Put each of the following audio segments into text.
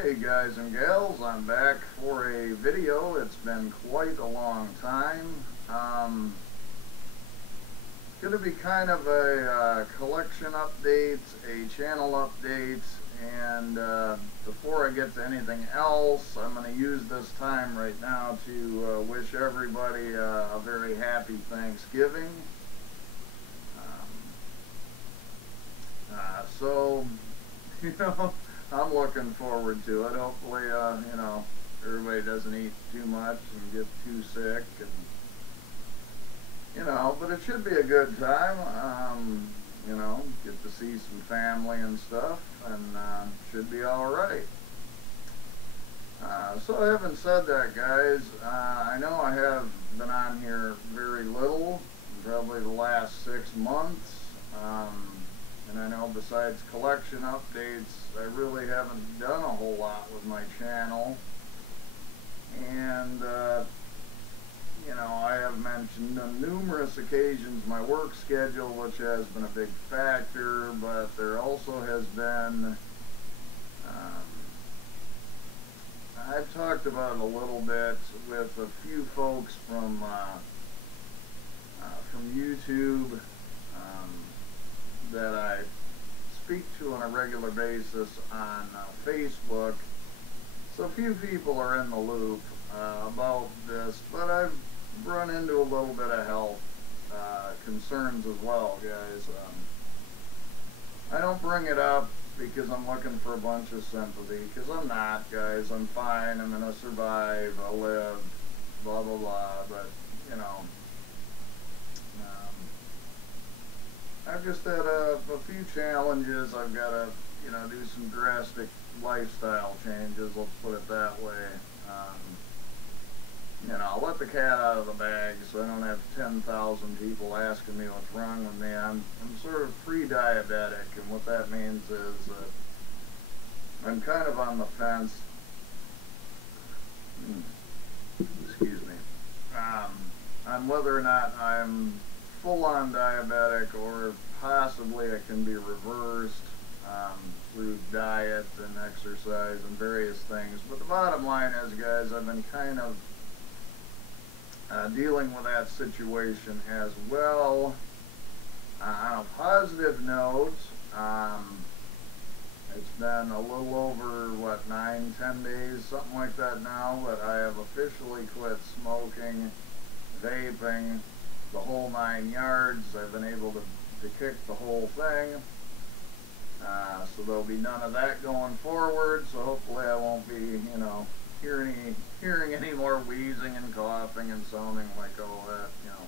Hey guys and gals, I'm back for a video. It's been quite a long time. Going to be kind of a collection update, a channel update, and before I get to anything else, I'm going to use this time right now to wish everybody a very happy Thanksgiving. So, you know, I'm looking forward to it. Hopefully, you know, everybody doesn't eat too much and get too sick, and you know, but it should be a good time. You know, get to see some family and stuff, and should be all right. So having said that, guys, I know I have been on here very little, probably the last 6 months. And I know besides collection updates, I really haven't done a whole lot with my channel. And, you know, I have mentioned on numerous occasions my work schedule, which has been a big factor, but there also has been, I've talked about a little bit with a few folks from YouTube, that I speak to on a regular basis on Facebook. So a few people are in the loop about this, but I've run into a little bit of health concerns as well, guys. I don't bring it up because I'm looking for a bunch of sympathy, because I'm not, guys. I'm fine, I'm gonna survive, I'll live, blah blah blah, but you know, I've just had a few challenges. I've got to, you know, do some drastic lifestyle changes, let's put it that way. You know, I'll let the cat out of the bag so I don't have 10,000 people asking me what's wrong with me. I'm sort of pre-diabetic, and what that means is I'm kind of on the fence. Excuse me. On whether or not I'm full-on diabetic, or possibly it can be reversed through diet and exercise and various things. But the bottom line is, guys, I've been kind of dealing with that situation as well. On a positive note, it's been a little over, what, 9-10 days, something like that now, but I have officially quit smoking, vaping, the whole 9 yards. I've been able to kick the whole thing, so there'll be none of that going forward. So hopefully I won't be, you know, hearing any more wheezing and coughing and sounding like all that, you know,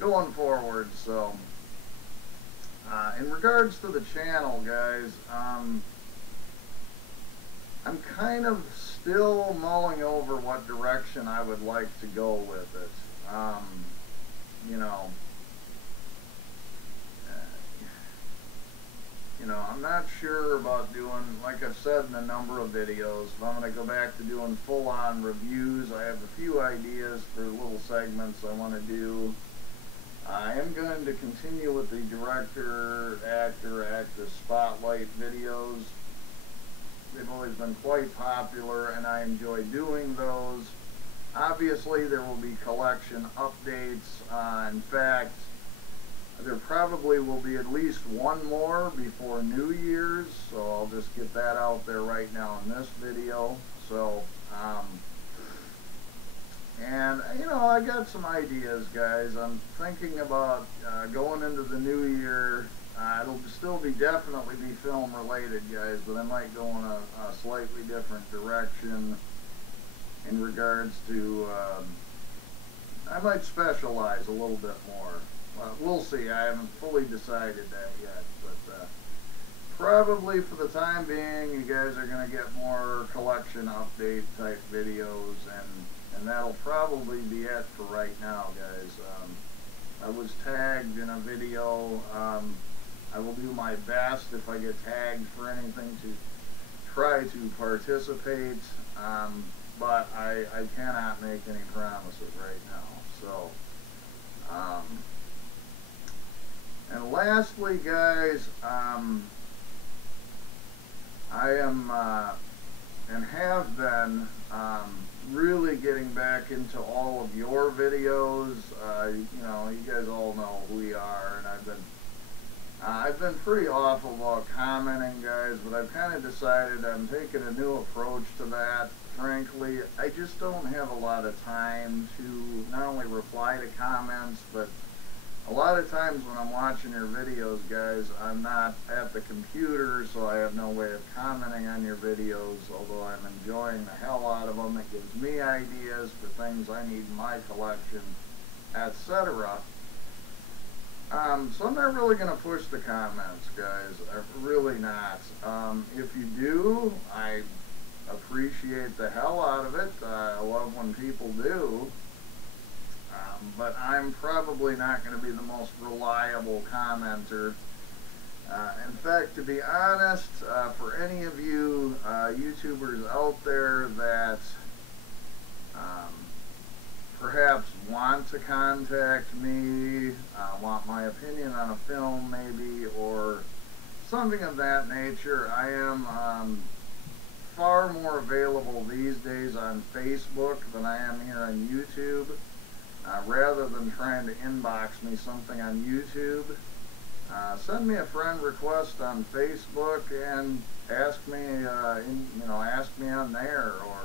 going forward. So in regards to the channel, guys, I'm kind of still mulling over what direction I would like to go with it. You know, I'm not sure about doing, like I've said in a number of videos, if I'm going to go back to doing full-on reviews. I have a few ideas for little segments I want to do. I am going to continue with the director, actor, actress spotlight videos. They've always been quite popular, and I enjoy doing those. Obviously, there will be collection updates. In fact, there probably will be at least one more before New Year's, so I'll just get that out there right now in this video. So, and you know, I got some ideas, guys. I'm thinking about going into the new year. It'll still definitely be film related, guys, but I might go in a slightly different direction in regards to, I might specialize a little bit more. We'll see. I haven't fully decided that yet, but probably for the time being, you guys are going to get more collection update type videos, and that'll probably be it for right now, guys. I was tagged in a video. I will do my best, if I get tagged for anything, to try to participate, but I cannot make any promises right now. So, and lastly, guys, I am and have been really getting back into all of your videos. You know, you guys all know who we are, and I've been pretty awful about commenting, guys, but I've kind of decided I'm taking a new approach to that. Frankly, I just don't have a lot of time to not only reply to comments, but a lot of times when I'm watching your videos, guys, I'm not at the computer, so I have no way of commenting on your videos, although I'm enjoying the hell out of them. It gives me ideas for things I need in my collection, etc. So I'm not really going to push the comments, guys. I'm really not. If you do, I appreciate the hell out of it. I love when people do. But I'm probably not going to be the most reliable commenter. In fact, to be honest, for any of you YouTubers out there that perhaps want to contact me, want my opinion on a film maybe, or something of that nature, I am far more available these days on Facebook than I am here on YouTube. Rather than trying to inbox me something on YouTube, send me a friend request on Facebook and ask me, ask me on there, or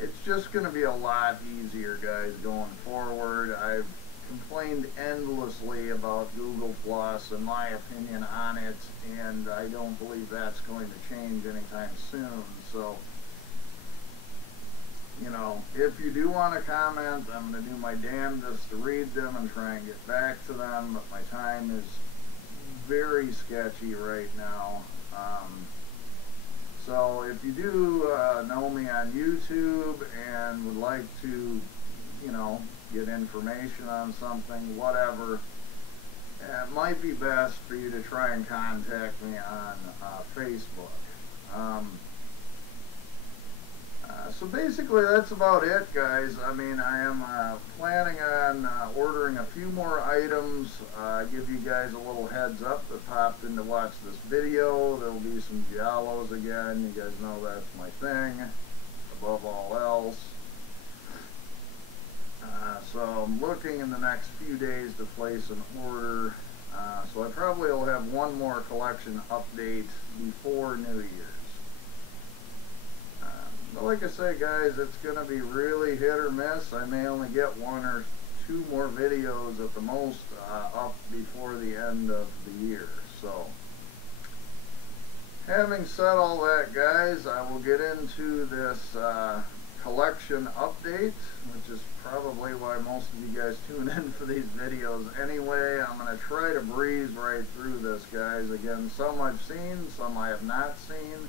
it's just going to be a lot easier, guys, going forward. I've complained endlessly about Google Plus and my opinion on it, and I don't believe that's going to change anytime soon. So, you know, if you do want to comment, I'm going to do my damnedest to read them and try and get back to them, but my time is very sketchy right now. So if you do know me on YouTube and would like to, you know, get information on something, whatever, it might be best for you to try and contact me on Facebook. So basically that's about it, guys. I mean, I am planning on ordering a few more items. Give you guys a little heads up that popped in to watch this video. There will be some giallos again. You guys know that's my thing, above all else. So I'm looking in the next few days to place an order. So I probably will have one more collection update before New Year's. But like I say, guys, it's going to be really hit or miss. I may only get one or two more videos at the most up before the end of the year. So, having said all that, guys, I will get into this collection update, which is probably why most of you guys tune in for these videos anyway. I'm going to try to breeze right through this, guys. Again, some I've seen, some I have not seen.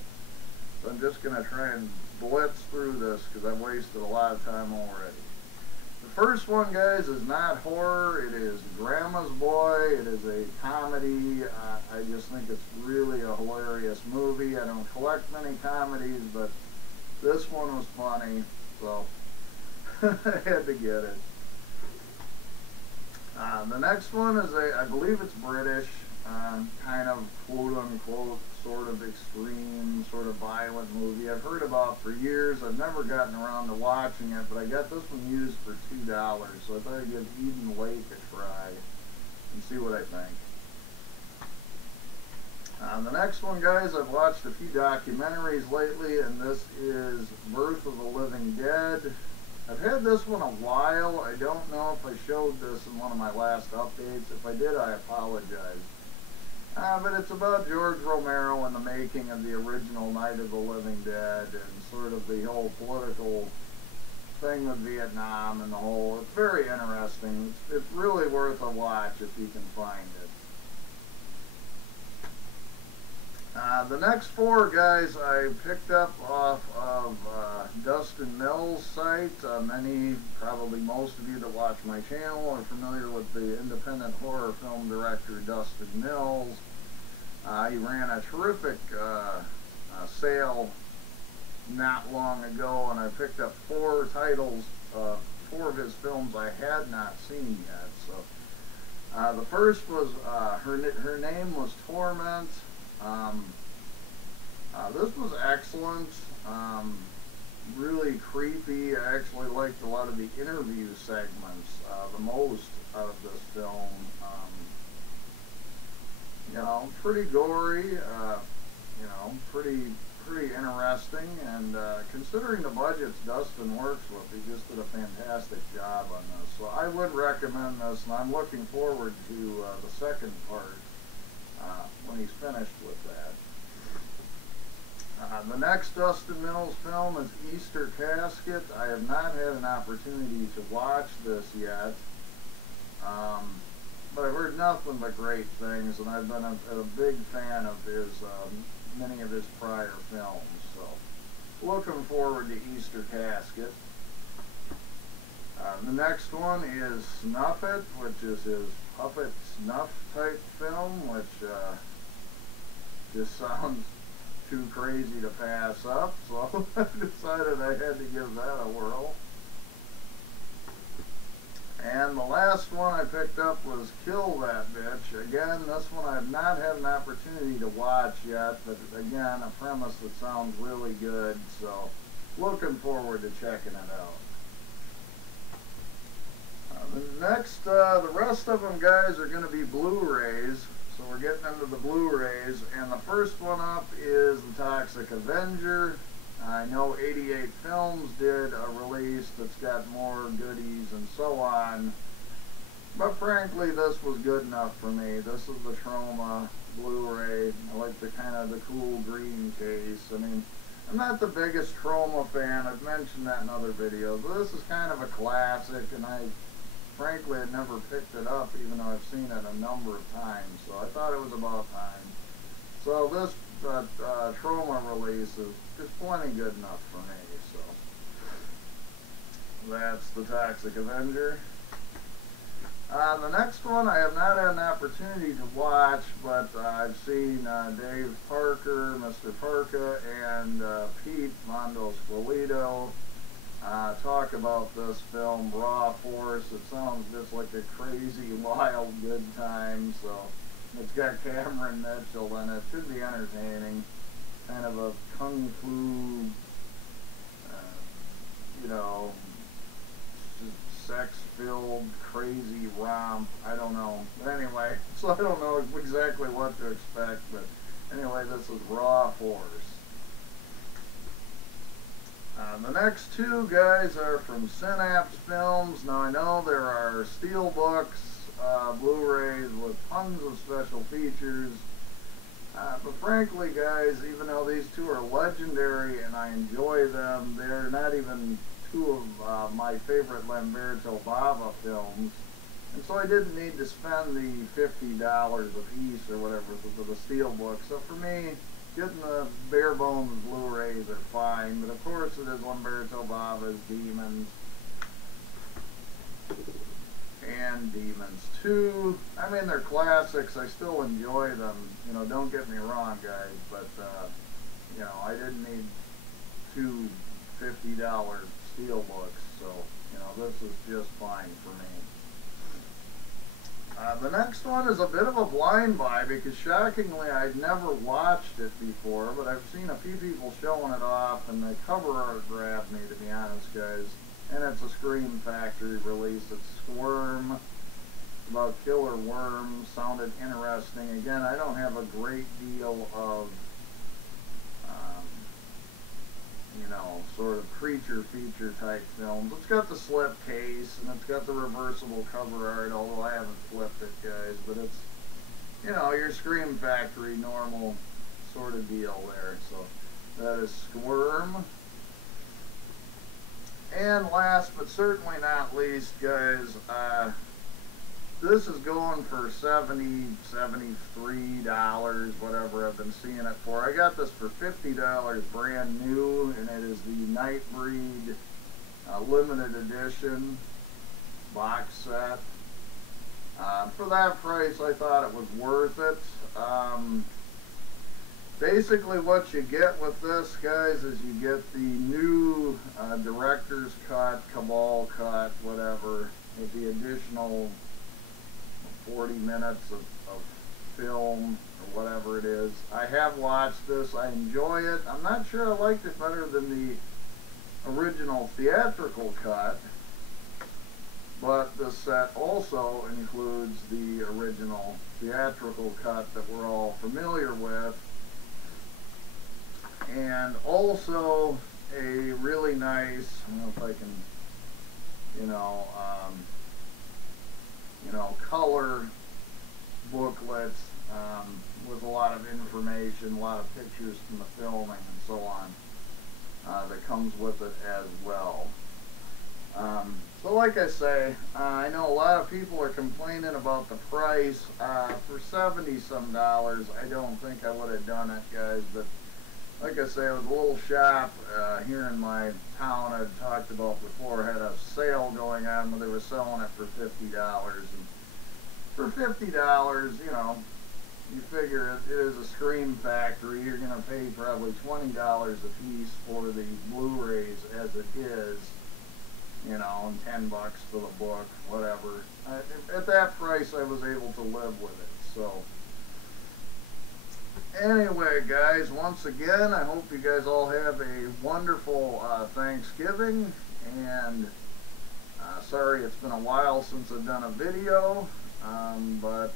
So I'm just going to try and blitz through this because I've wasted a lot of time already. The first one, guys, is not horror. It is Grandma's Boy. It is a comedy. I just think it's really a hilarious movie. I don't collect many comedies, but this one was funny, so I had to get it. The next one is I believe it's British, kind of quote-unquote sort of extreme, sort of violent movie I've heard about for years. I've never gotten around to watching it, but I got this one used for $2, so I thought I'd give Eden Lake a try and see what I think. The next one, guys, I've watched a few documentaries lately, and this is Birth of the Living Dead. I've had this one a while. I don't know if I showed this in one of my last updates. If I did, I apologize. But it's about George Romero and the making of the original Night of the Living Dead and sort of the whole political thing with Vietnam and the whole. It's very interesting. It's really worth a watch if you can find it. The next four, guys, I picked up off of Dustin Mills' site. Probably most of you that watch my channel are familiar with the independent horror film director Dustin Mills. He ran a terrific sale not long ago, and I picked up four titles, four of his films I had not seen yet. So the first was her name was Torment. This was excellent. Really creepy. I actually liked a lot of the interview segments the most out of this film. You know, pretty gory. You know, pretty interesting. And considering the budgets Dustin works with, he just did a fantastic job on this. So I would recommend this, and I'm looking forward to the second part when he's finished with that. The next Dustin Mills film is Easter Casket. I have not had an opportunity to watch this yet, but I've heard nothing but great things, and I've been a big fan of his many of his prior films. So, looking forward to Easter Casket. The next one is Snuffet, which is his puppet snuff type film, which just sounds too crazy to pass up, so I decided I had to give that a whirl. And the last one I picked up was Kill That Bitch. Again, this one I've not had an opportunity to watch yet, but again, a premise that sounds really good, so looking forward to checking it out. The rest of them, guys, are going to be Blu-rays. So we're getting into the Blu-rays, and the first one up is the Toxic Avenger. I know 88 Films did a release that's got more goodies and so on, but frankly this was good enough for me. This is the Trauma Blu-ray. I like the kind of the cool green case. I mean, I'm not the biggest Trauma fan. I've mentioned that in other videos, but this is kind of a classic, and I frankly had never picked it up, even though I've seen it a number of times, so I thought it was about time. So this Trauma release is just plenty good enough for me, so that's the Toxic Avenger. The next one I have not had an opportunity to watch, but I've seen Dave Parker, Mr. Parka, and Pete Mondo Squilito talk about this film, Raw Force. It sounds just like a crazy, wild, good time. So it's got Cameron Mitchell in it. Should be entertaining. Kind of a kung fu, you know, sex-filled, crazy romp. I don't know. But anyway, so I don't know exactly what to expect. But anyway, this is Raw Force. The next two, guys, are from Synapse Films. Now, I know there are steelbooks, Blu-rays with tons of special features. But frankly, guys, even though these two are legendary and I enjoy them, they're not even two of my favorite Lamberto Bava films. And so I didn't need to spend the $50 a piece or whatever for the steelbook. So for me, getting the bare bones Blu-rays are fine, but of course it is Lamberto Bava's Demons and Demons 2. I mean, they're classics. I still enjoy them. You know, don't get me wrong, guys, but you know, I didn't need two $50 steelbooks, so you know, this is just fine for me. The next one is a bit of a blind buy because shockingly I'd never watched it before, but I've seen a few people showing it off and the cover art grabbed me, to be honest, guys. And it's a Scream Factory release. It's Squirm, about killer worms. Sounded interesting. Again, I don't have a great deal of you know, sort of creature feature type films. It's got the slip case and it's got the reversible cover art, although I haven't flipped it, guys, but it's, you know, your Scream Factory normal sort of deal there. So that is Squirm. And last but certainly not least, guys, this is going for $70, $73, whatever I've been seeing it for. I got this for $50 brand new, and it is the Nightbreed limited edition box set. For that price, I thought it was worth it. Basically what you get with this, guys, is you get the new director's cut, Cabal cut, whatever, with the additional 40 minutes of film or whatever it is. I have watched this. I enjoy it. I'm not sure I liked it better than the original theatrical cut, but the set also includes the original theatrical cut that we're all familiar with, and also a really nice, I don't know if I can, color booklets with a lot of information, a lot of pictures from the filming and so on that comes with it as well. So like I say, I know a lot of people are complaining about the price. For 70 some dollars, I don't think I would have done it, guys, but like I say, it was a little shop here in my town I'd talked about before, had a sale going on where they were selling it for $50. And for $50, you figure it is a Scream Factory. You're going to pay probably $20 a piece for the Blu-rays as it is, and $10 for the book, whatever. At that price, I was able to live with it. So anyway, guys, once again, I hope you guys all have a wonderful Thanksgiving, and sorry it's been a while since I've done a video, but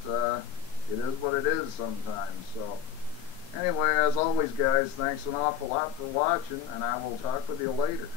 it is what it is sometimes. So anyway, as always, guys, thanks an awful lot for watching, and I will talk with you later.